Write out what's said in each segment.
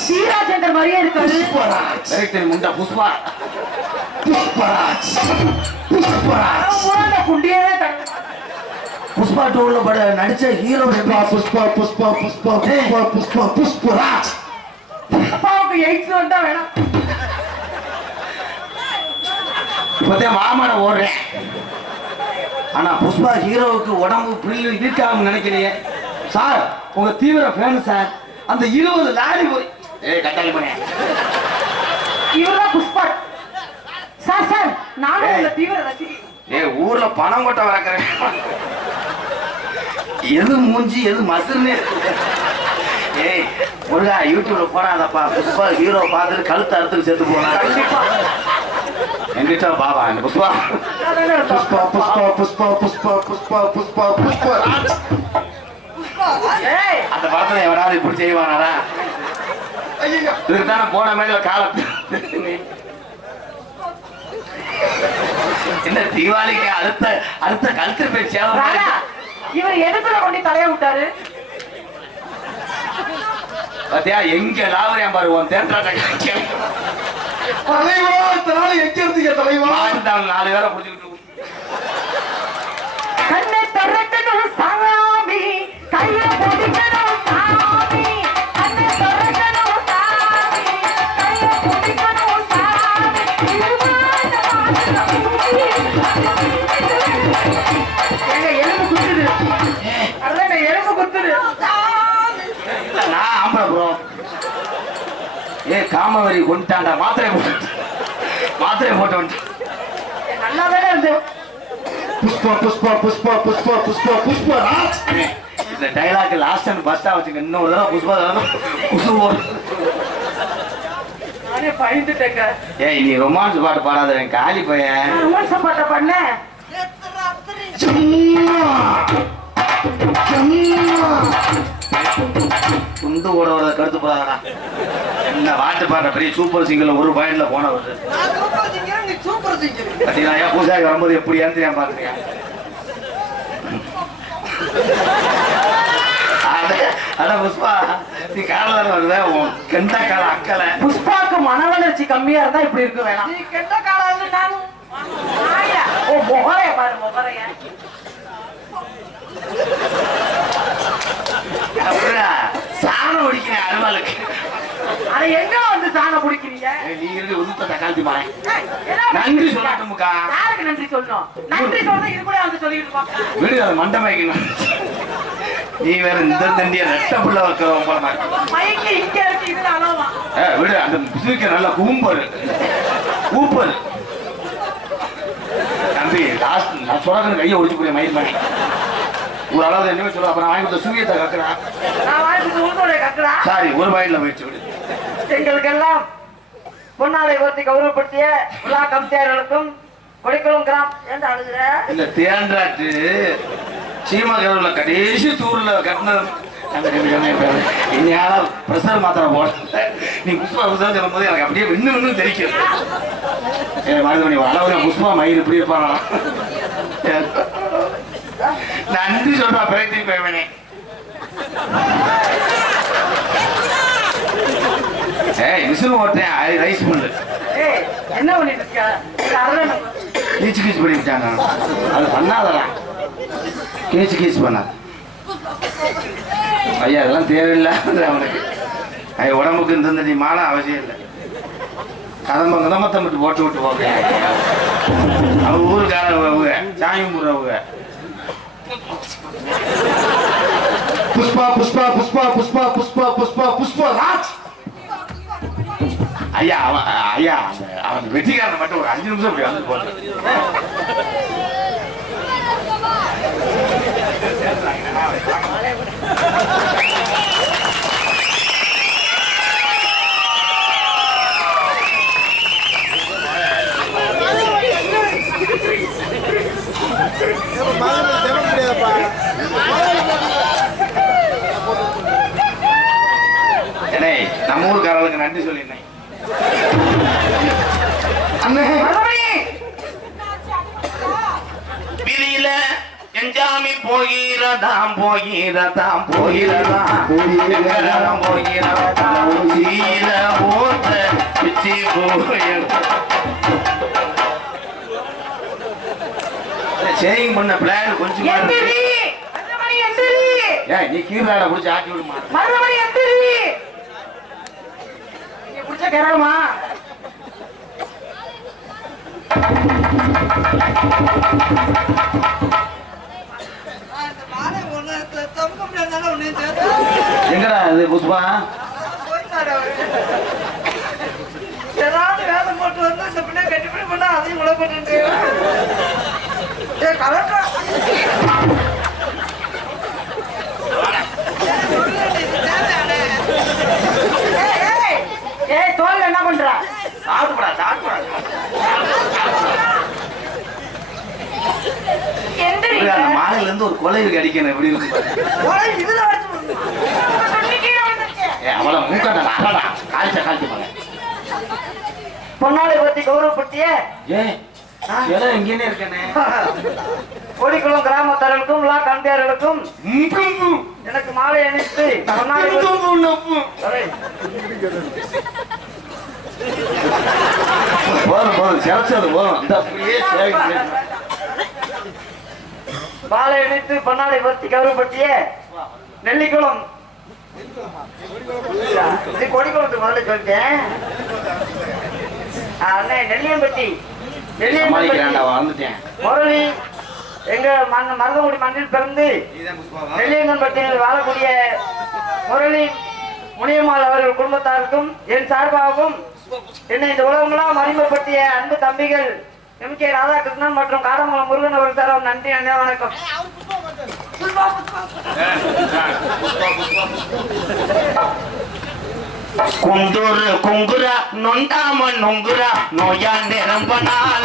ஸ்ரீராஜேந்தர் மாதிரியே இருக்காரு. முண்டா புஷ்பா புஷ்பராஜ் புஷ்பா டூல பட நடிச்ச ஹீரோ புஷ்பா புஷ்பா புஷ்பா புஷ்பா புஷ்பா புஷ்பராஜ். அப்பாவுக்கு எய்ட்ஸ் வந்தா வேணாம். இப்பதான் மாமன ஓடுறேன். ஆனா புஷ்பா ஹீரோவுக்கு உடம்பு பில்லு இருக்காம நினைக்கிறீங்க சார். உங்க தீவிர ஃபேன் சார். அந்த 20 லாரி போய் கட்டாளி பண்ண இவர்தான் புஷ்பா சார். சார் நானும் உங்க தீவிர ரசிகை. ஊர்ல பணம் கொட்ட வளர்க்குறேன். எது மூஞ்சி எது மசுன்னு. முருகா யூடியூப்ல போடாதப்பா. புஷ்பா ஹீரோ பார்த்துட்டு கழுத்து அறுத்துக்கு செத்து போனா என்கிட்ட பாபா இந்த புஷ்பா புஷ்பா புஷ்பா புஷ்பா புஷ்பா புஷ்பா புஷ்பா புஷ்பா. அந்த படத்துல எவராது இப்படி செய்வானாரா? இதுதானே போன மேல காலத்து என்ன தீபாவளிக்கு அடுத்த அடுத்த கழுத்து போய் சேவை. இவர் எதுக்குள்ள கொண்டு தலைய விட்டாரு பாத்தியா? எங்க லாவரியா பாரு உன் தேட்டராட்ட தலைவா. இதனால எங்க இருந்தீங்க தலைவா? 4 பேரை புடிச்சுக்கிட்டு கண்ணை திறக்கணும் சாமி, கையை பிடிக்கணும் சாமி, கண்ணை திறக்கணும் சாமி, கையை பிடிக்கணும் சாமி. எலும்பு குத்துது. அதான் எலும்பு குத்துது. நான் ஆம்பளை ப்ரோ. காமவரி கொண்டாண்டா. மாத்திரை போட்டு வந்து நல்லா வேலை இருந்து புஷ்பா புஷ்பா புஷ்பா புஷ்பா புஷ்பா புஷ்பா. இந்த டைலாக் லாஸ்ட் அண்ட் பஸ்டா வச்சுங்க. இன்னொரு தடவை புஷ்பா புஷ்பு நானே பயந்துட்டேங்க. நீ ரொமான்ஸ் பாட்டு பாடாத காலி பையன். ரொமான்ஸ் பாட்ட பண்ண துண்டு ஓட வரத கருத்து போடாதா. என்ன பாட்டு பாடுற பெரிய சூப்பர் சிங்கர் ஒரு பாயிண்ட்ல போன வருது. பூசாரி வரும்போது எப்படி ஏன் பாக்குறீங்க? அதான் புஷ்பா நீ கால வருத கெண்ட கால அக்கல. புஷ்பாக்கு மன வளர்ச்சி கம்மியா இருந்தா இப்படி இருக்கு. வேணாம் நீ கெண்ட கால நானும் முகரைய பாரு. முகரைய சாணம் பிடிக்கிறேன் அருவாளுக்கு. அதை எங்க வந்து சாணம் பிடிக்கிறீங்க? நீங்க உதுத்த தக்காளி மாறேன். நன்றி சொல்லட்டும்க்கா. யாருக்கு நன்றி சொல்லணும்? நன்றி சொல்றது இது கூட வந்து சொல்லிட்டு இருப்பாங்க. விடு அதை மண்டமாக்கணும். நீ வேற இந்த தண்டிய ரெட்ட புள்ள வைக்கிறவங்க போல மைக்கு இங்க இருக்கு. இதுல அளவா விடு. அந்த பிசுக்க நல்லா கூம்பரு கூப்பரு தம்பி. லாஸ்ட் நான் சொல்றேன் கையை ஒடிச்சு போய் மயில் பண்ணி ஒரு அளவு என்ன சொல்ல. அப்புறம் வாங்கி கொடுத்த சூரியத்தை கக்குறான். நான் வாங்கி கொடுத்த உங்களோட கக்குறா. சாரி ஒரு பாயிண்ட்ல போயிடுச்சு. விடு. எங்களுக்கெல்லாம் பொன்னாடை ஓர்த்தி கௌரவப்படுத்திய விழா கமிட்டியாளர்களுக்கும் கொடிக்குளம் கிராம் ஏன் அழுகுற? இல்ல தேன்றாட்டு சீமா கருவுல கடைசி தூர்ல கட்டினது. இனியால பிரஷர் மாத்திரை போட நீ புஷ்பா புஷ்பா சொல்லும் போது எனக்கு அப்படியே இன்னும் தெரிக்கும். மருதமணி அளவுல புஷ்பா மயில் இப்படி இருப்பானா? நன்றி சொல்றா பிரயத்தி பேவனே. மிஷின் ஓட்டேன் ரைஸ் மில்லு. என்ன பண்ணிட்டு இருக்க? கீச்சு கீச்சு பண்ணி விட்டாங்க. அது பண்ணாதலாம். கீச்சு கீச்சு பண்ணாது. ஐயா அதெல்லாம் தேவையில்லாத அவனுக்கு. உடம்புக்கு இந்த நீ மாலை அவசியம் இல்லை. கதம்பத்தை மட்டும் போட்டு விட்டு போக. அவங்க ஊருக்காரவங்க சாயம் போடுறவங்க. புஷ்பா புஷ்பா புஷ்பா புஷ்பா புஷ்பா புஷ்பா புஷ்பா ராஜ். ஐயா அவன் வெற்றிக்காரன் மட்டும் ஒரு 5 நிமிஷம் அப்படி வந்து போட்டு. நம்ம ஊருக்காரர்களுக்கு நன்றி சொல்லியிருந்தேன். அண்ணே விதியில எஞ்சாமி போகிறதாம் போகிறதாம் போகிறதாம் போகிறதாம் போகிறதாம் சீர போத்த பிச்சி சேவிங் பண்ண பிளான் கொஞ்சம் நீ கீழாட புடிச்சு ஆட்டி விடுமா புடிச்ச கேரளமா எங்கடா இது புஷ்பா ஏதாவது வேலை போட்டு வந்து இந்த பிள்ளை கட்டிப்பிடி பண்ணா அதையும் உழப்பட்டு கலெக்டர் ஏய் தோல் என்ன பண்ற சாப்பிடுடா சாப்பிடுடா மாலையில இருந்து ஒரு கொலைவு அடிக்கணும் எப்படி இருக்கு அவளை மூக்காட்ட காய்ச்ச காய்ச்சி போங்க பொன்னாளை பத்தி கௌரவப்படுத்திய எங்கேனே இருக்கேனே கோடிக்குளம் கிராமத்தார்களுக்கும் விழா கண்டியார்களுக்கும் எனக்கு மாலை அணித்து போதும் போதும் சிறச்சது போதும் மாலை அணித்து பொன்னாளை பத்தி கௌரவப்படுத்திய நெல்லிக்குளம் கொடிக்குளத்துக்கு முதல்ல சொல்லிட்டேன் அண்ணே நெல்லியம்பட்டி முரளி எங்க மருதங்குடி மண்ணில் பிறந்து நெல்லியங்கன்பட்டியில் வாழக்கூடிய முரளி முனியம்மாள் அவர்கள் குடும்பத்தாருக்கும் என் சார்பாகவும் என்னை இந்த உலகமெல்லாம் அறிமுகப்படுத்திய அன்பு தம்பிகள் எம்.கே. ராதாகிருஷ்ணன் மற்றும் காடமங்கலம் முருகன் அவர்கள் சார் நன்றி அண்ணா வணக்கம். குந்தூர் குங்குரா நொண்டாம நொங்குரா நோயா நிரம்பனால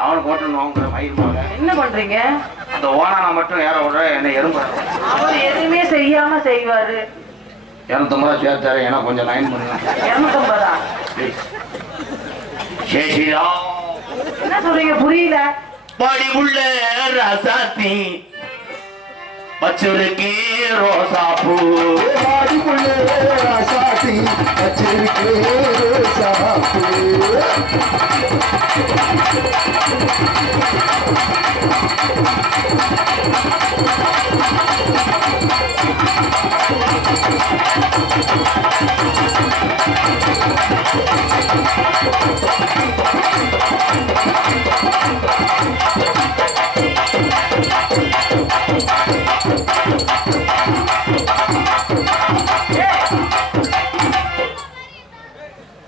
அவன் போட்டு நோங்குற மயிர் என்ன பண்றீங்க? அந்த ஓனான மட்டும் ஏற விட என்ன எறும்பு அவர் எதுவுமே செய்யாம செய்வாரு. 250 ரூபா சேர்த்தாரு ஏன்னா கொஞ்சம் லைன் பண்ணுங்க. 250 சேஷிரா என்ன சொல்றீங்க புரியல? படி உள்ள ரசாத்தி பச்சருக்கு ரோசா பூ படி உள்ள ரசாத்தி பச்சருக்கு ரோசா பூ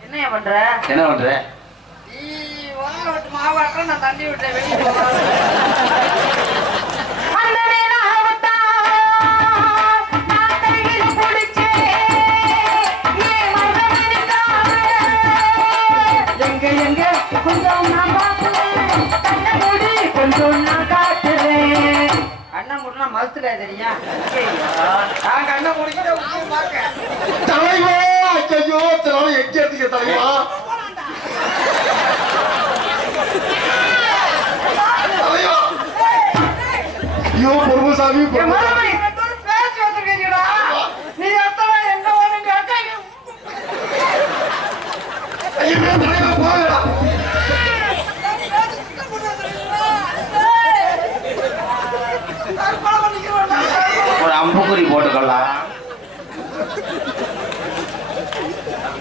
என்ன பண்ற? மாவாட்டம் நான் தண்ணி விட்டேன் வெளியே எங்க கொஞ்சம் நான் பாக்குறேன் கொஞ்சம் நான் காட்டுறேன். அண்ணன் முடினா மறுத்துல தெரியா நான் கண்ணை முடிக்கிட்ட தலைவா ஐயோ தலைவா எங்க எடுத்துக்க தலைவா ஐயோ பொறுமசாமி பேசி வச்சிருக்கீங்களா நீ எத்தனை எங்க ஒண்ணு கேட்காங்க ஒரு அம்புக்குறி போட்டுக்கலாம்.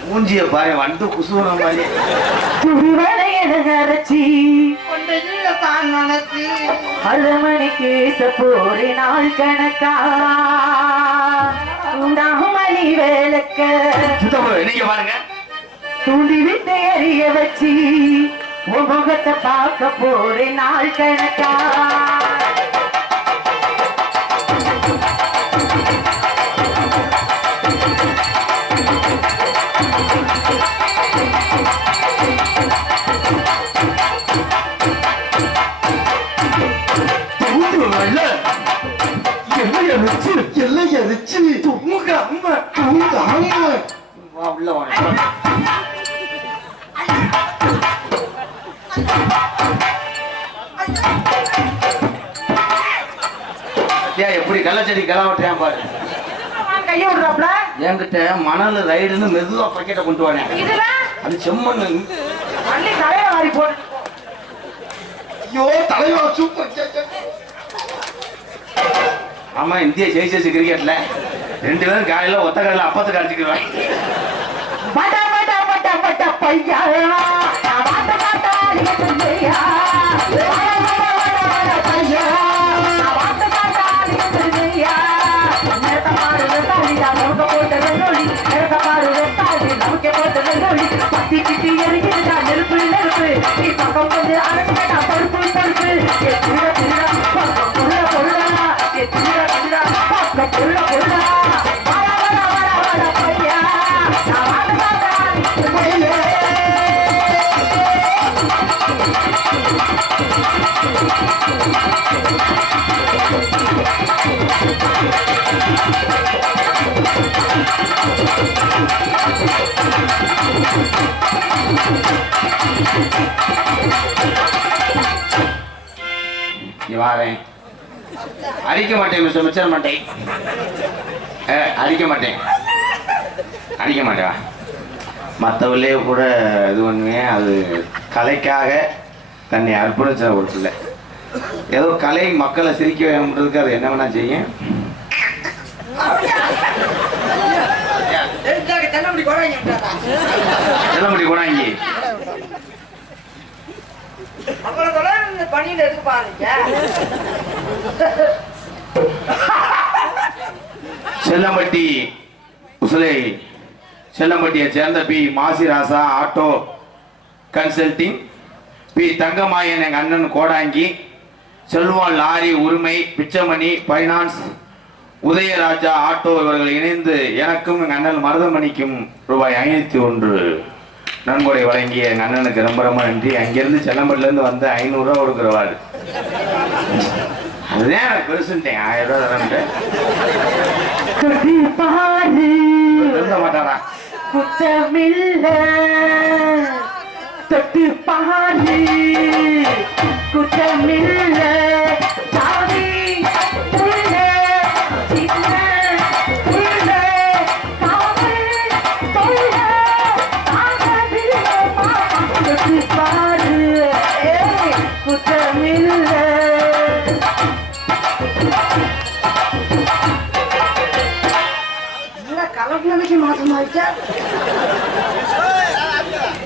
மூஞ்சிய பாரு வந்து குசுவன மாதிரி அரைச்சி தான் நினைச்சி அழுமணிக்கு போரி நாள் கணக்கா உண்டாமணி வேலைக்க நீங்க பாருங்க தூண்டி விட்டு எறிய வச்சு முகத்தை பார்க்க போரி நாள் கணக்கா கள்ளச்செடி கிளவட்டையான் பாரு. கைய விடுறாப்ல. என்கிட்ட மணல் ரைடுன்னு மெதுவா பக்கெட்டை கொண்டு வரேன். அது செம்மண்ணு. அள்ளி தலையில வாரி போட்டு. ஐயோ தலைவா சூப்பர். ஆமா, இந்தியா ஜெயிச்சு கிரிக்கெட்ல 2 பேரும் காலையில ஒத்த காலையில அப்பத்துக்கு அடிச்சுக்கிறாங்க. பட்டா பட்டா பட்டா பட்டா பையா பாட்ட பாட்டா பையா பையா பாட்ட பாட்டா பையா நேரத்த பாரு வெட்டாலிடா நமக்கு போட்ட வெள்ளோலி நேரத்த பாரு வெட்டாலி நமக்கு போட்ட வெள்ளோலி பத்தி கிட்டி எரிக்கிறதா நெருப்பு நெருப்பு நீ பக்கம் கொஞ்சம் அரைக்கடா பருப்பு பருப்பு திருட திருடா பக்கம் பொருள பொருளா திருட திருடா பக்கம் பொருள பொருளா வாரேன். அடிக்க மாட்டேன் மிஸ்டர் மிச்சர் மாட்டேன். அடிக்க மாட்டேன் அடிக்க மாட்டேன். மற்றவர்களே கூட இது பண்ணுவேன். அது கலைக்காக தன்னை அர்ப்பணிச்ச ஒரு பிள்ளை. ஏதோ கலை மக்களை சிரிக்க வேணுன்றதுக்கு அது என்ன வேணா செய்யும். தென்னமுடி போனாங்க. பணியில இருக்கு பாருங்க. செல்லம்பட்டி உசலை செல்லம்பட்டியை சேர்ந்த B மாசிராசா auto consulting, B Thangamayan எங்க அண்ணன் கோடாங்கி, செல்வம் லாரி உரிமை, பிச்சமணி பைனான்ஸ், உதயராஜா ஆட்டோ இவர்கள் இணைந்து எனக்கும் எங்க அண்ணன் மருதமணிக்கும் ரூபாய் 501 நன்கொடை வழங்கிய எங்க அண்ணனுக்கு ரொம்ப ரொம்ப நன்றி. அங்கிருந்து செல்லம்பட்டில இருந்து வந்து 500 ரூபா கொடுக்குறவாரு. அதுதான் எனக்கு பெருசுட்டேன். 1000 ரூபா தரேன் மாட்டாரா. குத்தமில்ல தொட்டு பாரு குத்தமில்ல சாமி புள்ள சின்ன புள்ள காவல் தொல்ல ஆகவில்லை தொட்டு பாரு குத்தமில்ல. கலப்பினமைக்கு மாசமாயிட்டா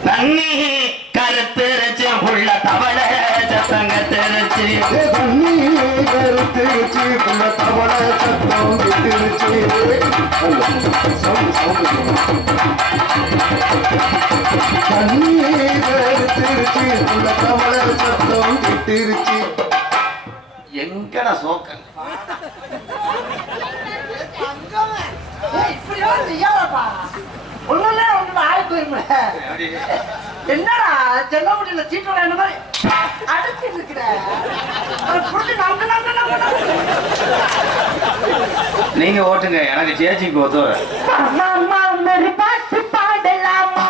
தண்ணி கருத்துருச்சு புள்ள தவள சத்தங்க திருச்சு. தண்ணி கருத்துருச்சு புள்ள தவள சத்தம் விட்டுருச்சு. தண்ணி கருத்துருச்சு புள்ள தவள சத்தம் விட்டுருச்சு. எங்கடா சோக்கன் என்னடா செல்லமுடியில சீட்டு விளையாட மாதிரி அடிச்சு இருக்கிற நீங்க ஓட்டுங்க, எனக்கு சேச்சிக்கு ஒத்து. பாட்டு பாடலாமா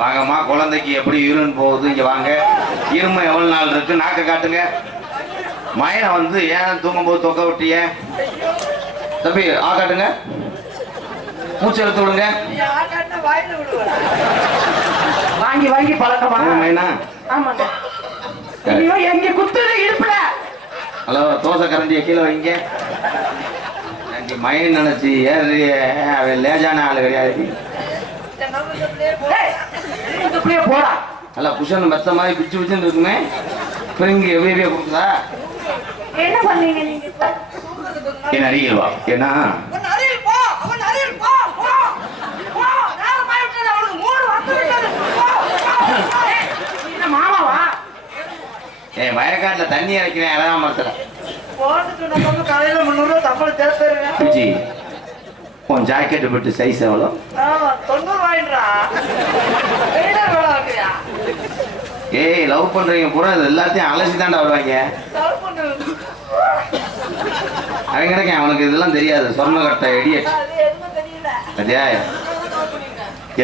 வாங்கம்மா, குழந்தைக்கு எப்படி யூரின் போகுது இங்க வாங்க. இருமை எவ்வளவு நாள் இருக்கு, நாக்க காட்டுங்க. மயனை வந்து ஏன் தூங்கும் போது தொக்க விட்டிய தம்பி, ஆ காட்டுங்க, மூச்சு எடுத்து விடுங்க. வாங்கி வாங்கி பழக்கமா மைனா? ஆமாங்க. எங்க குத்துது இருப்புல. ஹலோ, தோசை கரண்டிய கீழே வைங்க. மயன் நினைச்சு ஏறி அவன் லேஜான ஆளு கிடையாது. போடா அல்ல புஷன் மெத்த மாதிரி பிச்சு பிச்சுன்னு இருக்குமே. பிரிங்கு எவ்வளோ கொடுக்குதா? என்ன பண்ணீங்க நீங்க? என் அருகில் வா. ஏன்னா ஏன் வயக்காட்டுல தண்ணி இறக்கிறேன் இறங்க மரத்துல போட்டுட்டு நம்ம கடையில 300 சம்பளம் சேர்த்துருங்க. விஜி உன் ஜாக்கெட் போட்டு சைஸ் எவ்வளோ? 90 வாங்கிடுறா. டெய்லர் வேலை வைக்கிறியா? ஏய் லவ் பண்றீங்க பூரா இது எல்லாத்தையும் அலசி தாண்டா வருவாங்க. லவ் பண்றது அவன் கிடைக்க அவனுக்கு இதெல்லாம் தெரியாது. சொர்ண கட்ட எடியட் அது எதுவும் தெரியல. அதே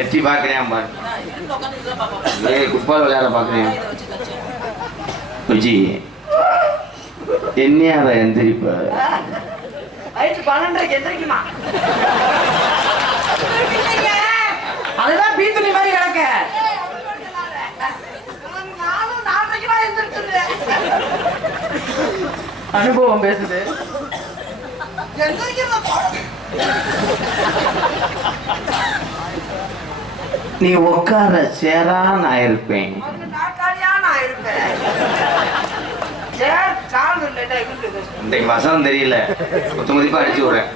எட்டி பாக்குறேன் பாரு. ஏய் குப்பால் விளையாட பாக்குறேன். விஜி என்னையாத எந்திரிப்ப நைட்டு 12:30 எந்திரிக்குமா? அதுதான் பீத்துணி மாதிரி கிடக்க. நானும் 4:30 எந்திரிச்சிருந்தேன். அனுபவம் பேசுது. நீ உட்கார சேரா நான் இருப்பேன். இன்னைக்கு வசனம் தெரியல. குத்து மதிப்பா அடிச்சு விடுறேன்.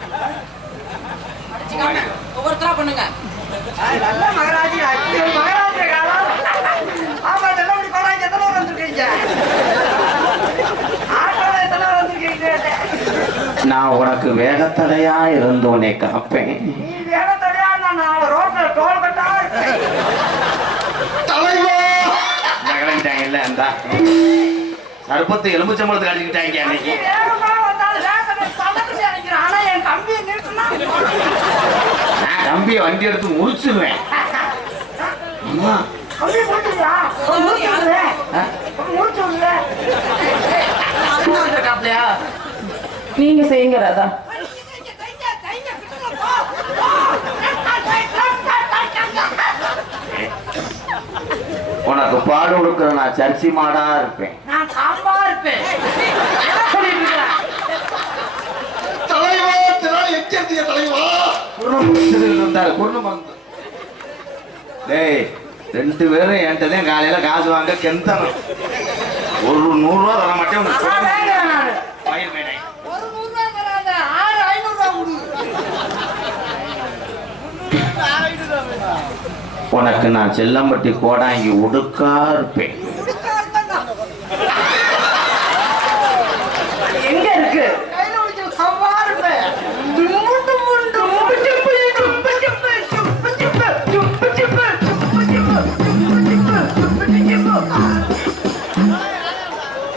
ஒவ்வொருத்தரா பண்ணுங்க. நான் உனக்கு வேகத்தடையா இருந்தோனே காப்பேன். கிளம்பிட்டாங்கல்ல அந்த சர்பத்து எலும்புச்சம்பளத்துக்கு அடிச்சுக்கிட்டாங்க அன்னைக்கு. நான் கம்பியை வண்டி எடுத்து முறிச்சிருவேன். நீங்க செய்யுங்க ராதா. உனக்கு பாடு கொடுக்குற நான் சர்ச்சி மாடா இருப்பேன். நான் சாம்பா இருப்பேன். ரெண்டு பேரும் என்கிட்ட காலையில காசு வாங்க கெந்தனும். ஒரு 100 ரூபா தர மாட்டேன். உனக்கு நான் செல்லம்பட்டி கோடாங்கி உடுக்கா இருப்பேன். எங்க இருக்கு?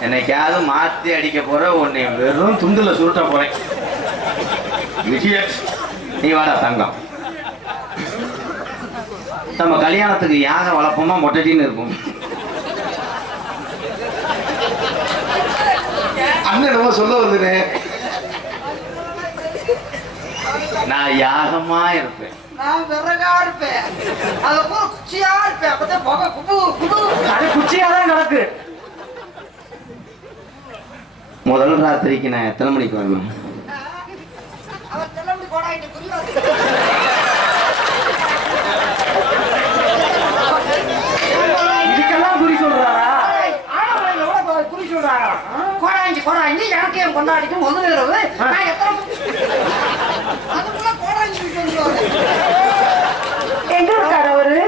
என்னைக்காவது மாத்தி அடிக்க போற உன்னை வெறும் துண்டுல சுருட்ட போறேன். நீ வாடா தங்கம். நம்ம கல்யாணத்துக்கு யாக வளர்ப்போமா மொட்டைன்னு இருக்கும். அண்ணன் சொல்ல வருதுனே. நான் யாகமா இருப்பேன். நான் விறகா இருப்பேன். அது போல குச்சியா இருப்பேன். அப்பதான் புகை குபு குபு. அது குச்சியா தான் கிடக்கு. முதல் ராத்திரிக்கு நான் எத்தனை மணிக்கு வரணும்? இதுக்கெல்லாம் குறி சொல்றாரா? குறி சொல்றாரா? கோடாங்கி கோடாங்கி எனக்கையும் கொண்டாடிக்கும் ஒண்ணு இரவு. நான் எத்தனை அதுக்குள்ள கோடாங்கி எங்க இருக்காரு அவரு?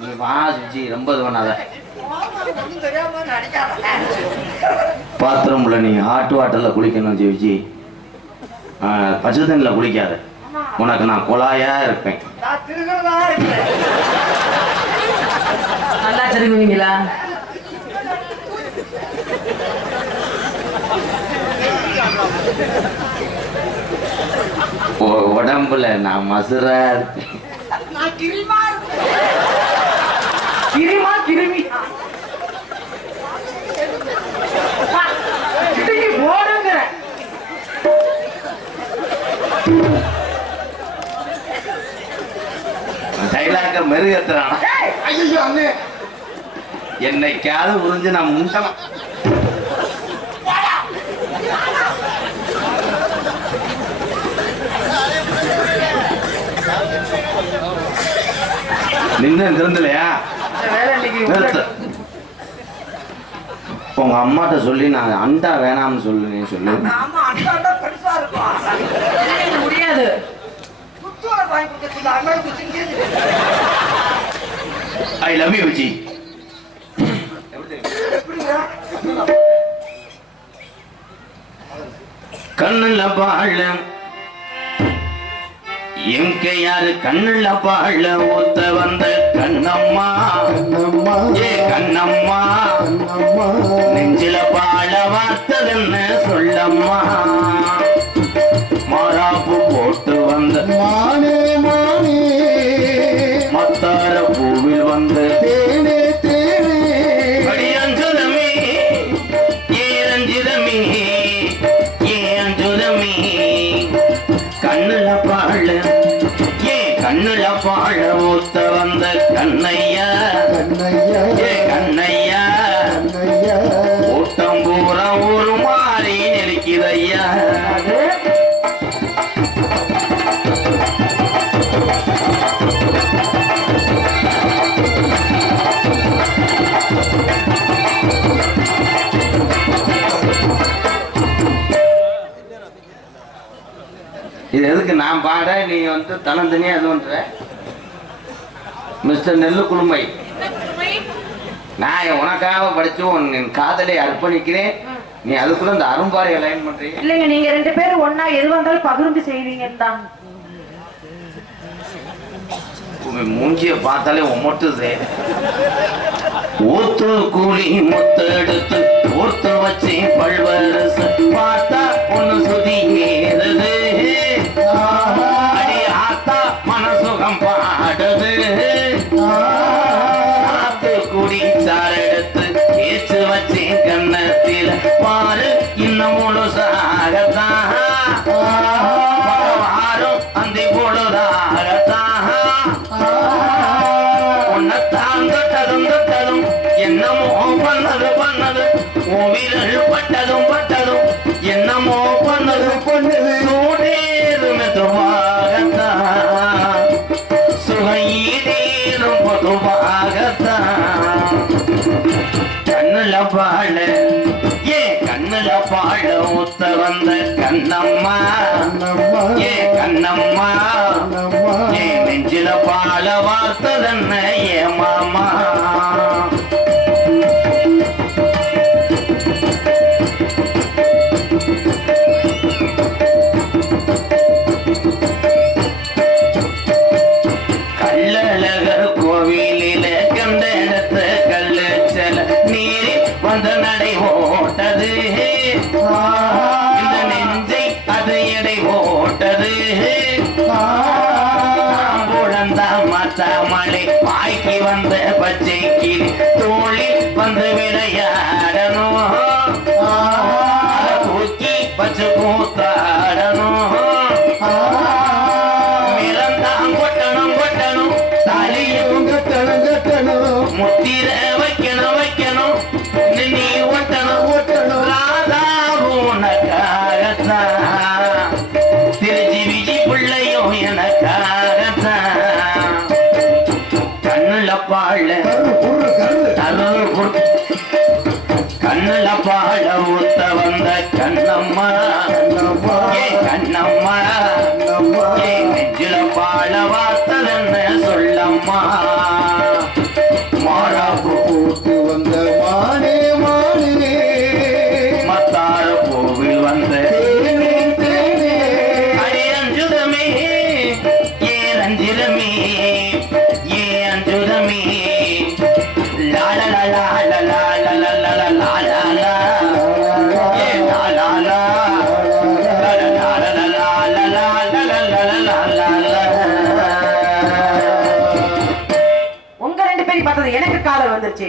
நீ வா சுஜி, ரொம்ப இது பண்ணாத. பாத்ரூம்ல நீ ஆட்டு வாட்டல்ல குளிக்கணும் ஜிஜி. பச்சை தண்ணில குளிக்காத. உனக்கு நான் குழாயா இருப்பேன். நல்லா திரும்புவீங்களா? உடம்புல நான் மசுரா இருப்பேன். கிரிமா கிருமி போடுங்க. டைலாக மெருகேத்துறான். ஐயோ அண்ணே, என்னைக்காவது உறிஞ்சு நான் முண்டமா நின்று திருந்தலையா? உங்க அம்மாட்ட சொல்லி நான் அண்டா வேணாம்னு சொல்லுன்னு சொல்லு. முடியாது. I love you Viji. கண்ணுல பாழ எங்க யாரு கண்ணுல பாழ ஊத்த வந்த கண்ணம்மா ஏ கண்ணம்மா நெஞ்சில பாழ வார்த்ததுன்னு சொல்லம்மா மாறாப்பு போட்டு வந்த மானே மானே மத்தார பூவில் வந்த தேனே தேனே அடியஞ்சுதமே ஏரஞ்சிதமே ஏஞ்சு கண்ணுல பாழ ஏன் கண்ணுல பாழ ஊத்த வந்த கண்ணையா கண்ணையா ஏ கண்ணையா கண்ணையா கூட்டம் பூரா ஒரு மாறி நெருக்கிதையா இது எதுக்கு நான் பாட நீ வந்து தனந்தனியா இது பண்ற மிஸ்டர் நெல்லு குழுமை நான் உனக்காக படிச்சு உன் காதலை அர்ப்பணிக்கிறேன் நீ அதுக்குள்ள இந்த அரும்பாறை லைன் பண்றீங்க இல்லைங்க நீங்க 2 பேரும் ஒன்னா எது வந்தாலும் பகிர்ந்து செய்வீங்கன்னு தான். உன் மூஞ்சிய பார்த்தாலே உமட்டுது ஊத்து கூலி முத்து எடுத்து ஊத்து வச்சு பல்வரச பார்த்தா ஒண்ணு சுதி ஏறுது அடி ஆத்தா மனசுகம் பாடுது சாத்து குடி சார் எடுத்து தேய்ச்சு வச்சு கண்ணத்தில பாரு இன்னும் முழுசாகத்தான் வாரும் அந்தி பொழுதாகத்தான் உன்னத்தான் தொட்டதும் தொட்டதும் என்னமோ பண்ணது உன் விரல் பட்டதும் என்னமோ பண்ணது சூடேறு மெதுவாகத்தான் சுகையீரும் பொதுவாகத்தான் கண்ணுல பாழ ஏ கண்ணுல பாழ ஊத்த வந்த கண்ணம்மா ஏ கண்ணம்மா ஏ நெஞ்சில பாழ வார்த்ததென்ன ஏ மாமா கள்ளழகர் கோவிலில கண்ட இடத்த கல்லு செல நீரில் வந்த நடை ஓட்டது இந்த நெஞ்சை அது எடை ஓட்டது குழந்தா மாத்தா மலை வாய்க்கு வந்த பச்சை கிளி தோளில் வந்து விளையாடணும் தூக்கி பச்சை கூத்தாடணும் மிளந்தான் கொட்டணும் தாலியும் முத்திர வைக்கணும் நீ ஒட்டணும் ராதா உனக்காகத்தான் திருச்சி விஜி பிள்ளையும் எனக்காகத்தான் கண்ணுல பாழ கண்ணுல பாழ ஊத்த வந்த கண்ணம்மா ஏ கண்ணம்மா ஏ நெஞ்சில பாழ வார்த்ததென்ன சொல்லம்மா மாறாப்பு போட்டு வந்த மானே மானே மத்தார பூவில் வந்த தேனே தேனே அஞ்சு காதல் வந்துருச்சு.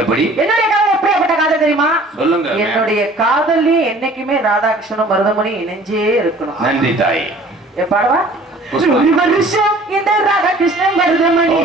எப்படி? என்னுடைய காதல் எப்படிப்பட்ட காதல் தெரியுமா? சொல்லுங்க. என்னுடைய காதலி என்னைக்குமே ராதாகிருஷ்ணனும் மருதமணி இணைஞ்சே இருக்கணும். நன்றி தாய். பாடவா? ஒரு வருஷம் இந்த ராதாகிருஷ்ணன் மருதமணி